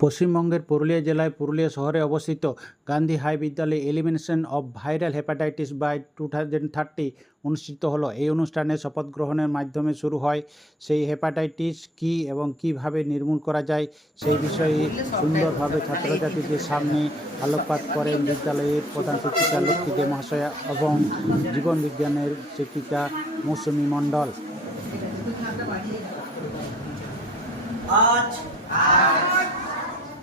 পশ্চিমবঙ্গের পুরুলিয়া জেলায় পুরুলিয়া শহরে অবস্থিত গান্ধী হাই বিদ্যালয়ে elimination of viral hepatitis by two thousand thirty অনুষ্ঠিত হলো। এই অনুষ্ঠানে শপথ গ্রহণের মাধ্যমে শুরু হয় সেই হেপাটাইটিস কী এবং কীভাবে নির্মূল করা যায় সেই বিষয়ে সুন্দরভাবে ছাত্রছাত্রীদের সামনে আলোকপাত করেন বিদ্যালয়ের প্রধান শিক্ষিকা লক্ষ্মী দে মহাশয়া এবং জীবন বিজ্ঞানের শিক্ষিকা মৌসুমী মণ্ডল। আজ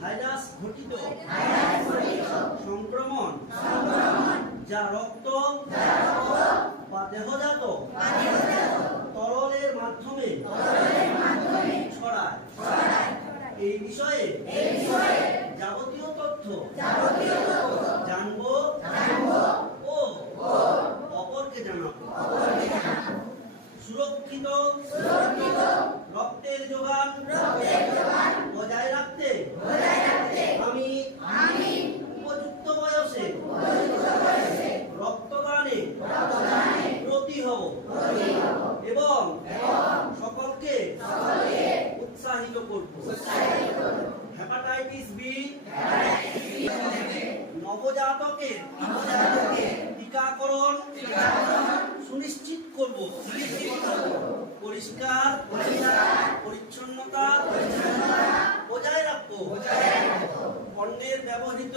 ভাইরাস ঘটিত। সংক্রমণ। যা রক্ত বা দেহজাত। তরলের মাধ্যমে ছড়ায়। এই বিষয়ে যাবতীয় তথ্য জানব ও অপরকে জানাব সুরক্ষিত রক্তের যোগান। বজায় রাখতে। আমি উপযুক্ত বয়সে রক্তদানে ব্রতী হব এবং সকলকে উৎসাহিত করব হেপাটাইটিস বি নবজাতকের টিকাকরণ সুনিশ্চিত করব। পরিষ্কার পরিচ্ছন্নতা বজায় রাখব। পণ্যের ব্যবহৃত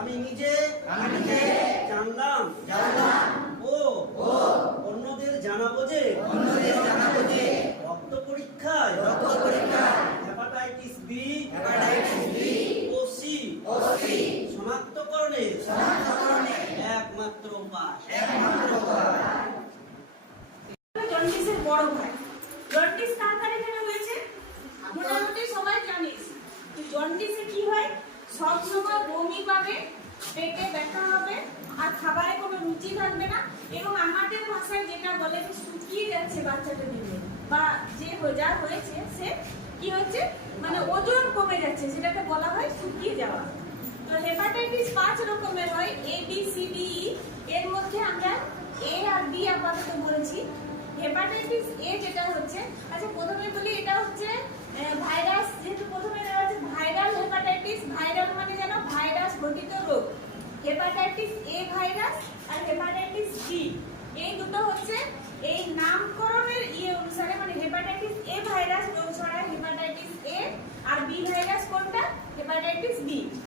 আমি নিজে জানলাম। ও অন্যদের জানাব যে রক্ত পরীক্ষায় হেপাটাইটিস বি ও সি শনাক্তকরণে একমাত্র উপায়। জন্ডিসের বড় ভাই। জন্ডিস কার কার এখানে হয়েছে মোটামুটি সবাই জানিস জন্ডিসে কি হয়? সব সময় বমি পাবে পেটে ব্যথা হবে, আর খাবারে কোনো রুচি থাকবে না। এবং আমাদের ভাষায় যেটা বলে যে শুকিয়ে যাচ্ছে বাচ্চাটা দিলে বা যে যার হয়েছে, সে কি হচ্ছে? মানে ওজন কমে যাচ্ছে সেটাকে বলা হয় শুকিয়ে যাওয়া। তো হেপাটাইটিস পাঁচ রকমের হয় A B C D E এর মধ্যে আমরা এ আর বি আপাতত বলেছি। হেপাটাইটিস এ যেটা হচ্ছে আচ্ছা প্রথমে বলি, এটা হচ্ছে ভাইরাস, যেহেতু প্রথমে দেওয়া আছে ভাইরাল হেপাটাইটিস, ভাইরাল মানে যেন ভাইরাস ঘটিত রোগ হেপাটাইটিস এ ভাইরাস আর হেপাটাইটিস বি এই দুটো হচ্ছে এই নামকরণের ইয়ে অনুসারে মানে হেপাটাইটিস এ ভাইরাস রোগ ছড়ায় হেপাটাইটিস এ আর বি ভাইরাস কোনটা? হেপাটাইটিস